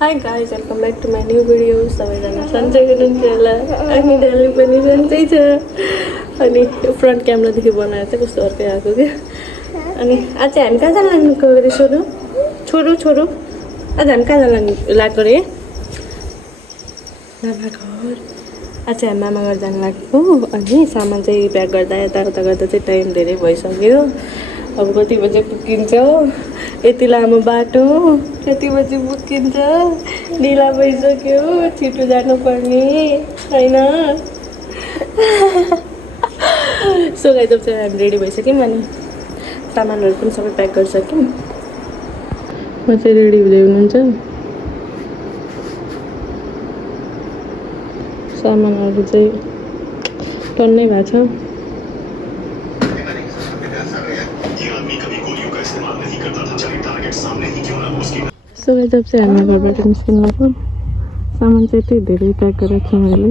High guys welcome back to my new video सबैजना सन्चै हुनुहुन्छ होला अनि डाली पनि सन्चै छ अनि फ्रन्ट क्यामेरादेखि बनाएर चाहिँ कस्तो अर्कै आएको क्या अनि आज चाहिँ हामी कहाँ जान लाग्नुको अरे छोरो छोरो छोरो आज हामी कहाँ जान लाग्नु अरे मामा घर आज चाहिँ हामी मामा घर जानु लाग्यो अनि सामान चाहिँ प्याक गर्दा यताउता गर्दा चाहिँ टाइम धेरै भइसक्यो अब कति बजे पुगिन्छ यति लामो बाटो कति बजी पुगिन्छ ढिला भइसक्यो छिटो जानुपर्ने होइन सो गाइस अब चाहिँ हामी रेडी भइसक्यौँ अनि सामानहरू पनि सबै प्याक गरिसक्यौँ म चाहिँ रेडी हुँदै हुनुहुन्छ सामानहरू चाहिँ टन्नै भएको छ सो जब चाहिँ हामी घरबाट निस्किनु लाग्यो सामान चाहिँ यति धेरै प्याक गरेको छु मैले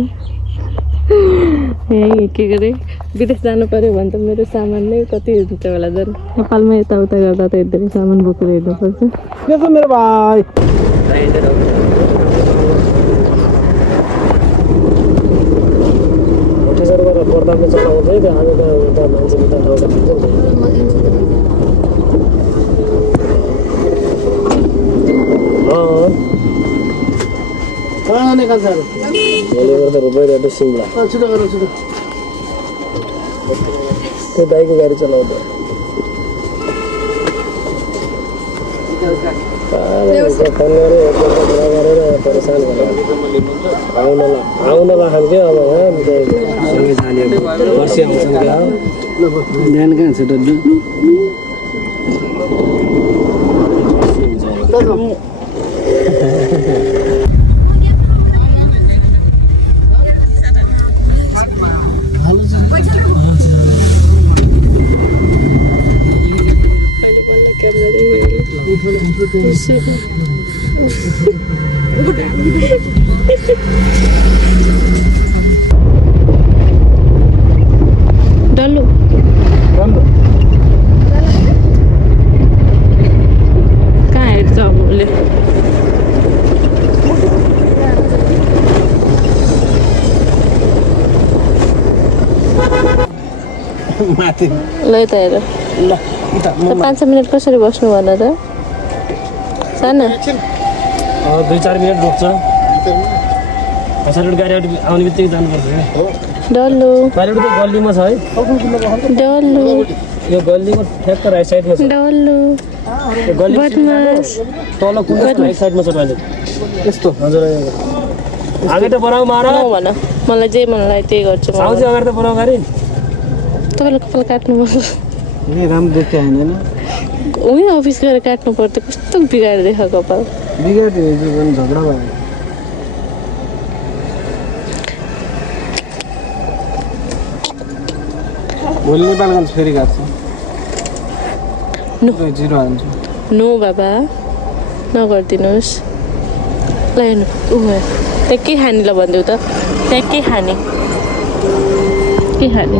यहीँ के गरे विदेश जानु पऱ्यो भने त मेरो सामान नै कति हुन्छ होला झन् नेपालमा यताउता गर्दा त यति धेरै सामान बोकेर हिँड्नुपर्छ मेरो भाइ पर्दामा चलाउँछ है हामी त उता मान्छे उता ठाउँमा त्यो दाइको गाडी चलाउँदा फोन गरेर परेसान भयो आउन लाग्यो क्या अब सँगै जाने वर्षी आउँछन् क्या बिहान कहाँ छ डल्लु डल्लु कहाँ हेर्छ अब उसले माथि ल त हेर ल 5 मिनट कसरी बस्नु भन त साना 2-4 मिनट रोक्छ पछाडि गाडी आउने बित्तिकै जानुपर्छ डल्लु गाडी त गल्लीमा छ है डल्लु यो गल्लीको ठ्याक्क राइट साइडमा छ डल्लु यो गल्ली बदमास तल कुन राइट साइडमा छ टोयलेट यस्तो हजुर अगाडि त बनाऊ मार भन मलाई जे मन लाग्यो त्यही गर्छु म आउँछ अगाडि त बनाऊ गाडी तपाईँले कपाल काट्नु पर्छ ए राम्रो देखियो हैन उही अफिस गएर काट्नु पर्थ्यो कस्तो बिगाएर देखा कपाल बिगाड्यो भने झगडा भयो भोलि नेपालगञ्ज फेरि काट्छ जिरो हाल्छु नो बाबा नगरिदिनुहोस् ल हेर्नु ऊ त्यहाँ के खाने ल भनिदेऊ त त्यहाँ के खाने के खाने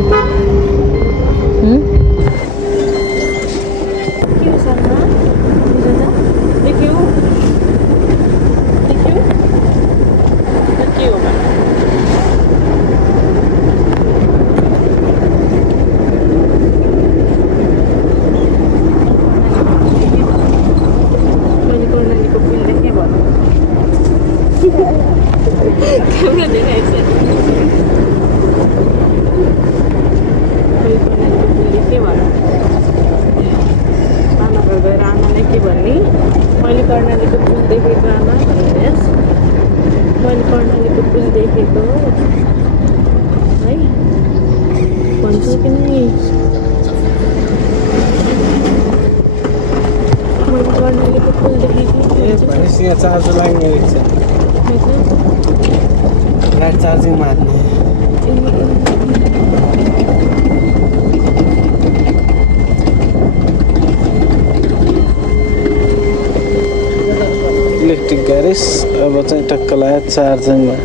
मैले कर्णालीको पुल देखेको आमा भन्नुहोस् मैले कर्णालीको पुल देखेको है भन्छु कि नै मैले कर्णालीको पुल देखेको भनेपछि यहाँ चार्जर लाग्ने रहेछ लाइट चार्जिङमा हाल्ने इलेक्ट्रिक ग्यारेज अब चाहिँ टक्क लाग्यो चार्जिङमा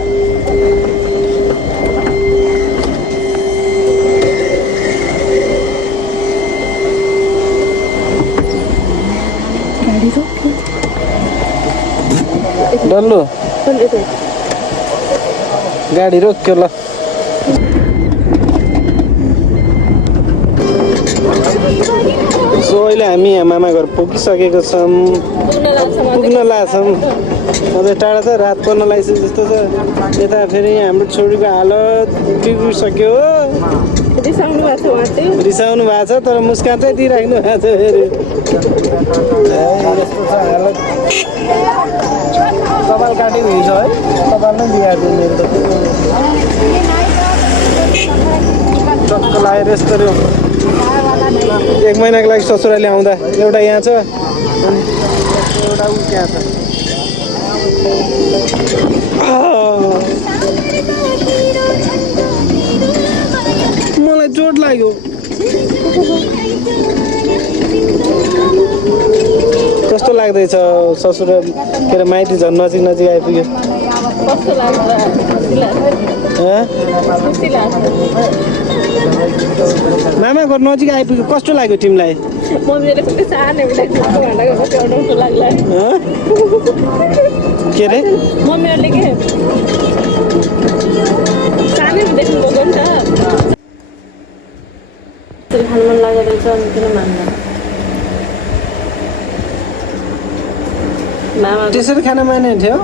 गाडी रोक्यो डल्लो डल्लो यतै। गाडी रोक्यो ल सो अहिले हामी यहाँ मामा घर पुगिसकेको छौँ पुग्न लाग्छौँ अझै टाढा छ रात पर्न लागिसके जस्तो छ यता फेरि हाम्रो छोरीको हालत बिग्रिसक्यो रिसाउनु भएको छ उहाँ चाहिँ रिसाउनु भएको छ तर मुस्कान चाहिँ दिइराख्नु भएको छ फेरि यस्तो छ हालत कपाल काटेको हिजो है कपाल नै बिगार्नु मेरो त चक्क लागेर यस्तो रे 1 महिनाको लागि ससुराली आउँदा एउटा यहाँ छ अनि एउटा उ त्यहाँ छ मलाई चोट लाग्यो कस्तो लाग्दैछ ससुर के अरे माइती झन् नजिक नजिक आइपुग्यो कस्तो लाग्छ खुसी लाग्छ मामा घर नजिक आइपुग्यो कस्तो लाग्यो तिमीलाई मम्मीले कति सानो हुँदाखेरि भाँडाको कति अडाउँदो लाग्ला के अरे मम्मीहरूले के सानै देख्नु गएको नि त त्यसरी खानु मन लागेको रहेछ अनि किन मान्दैन मामा त्यसरी खाना माने थियो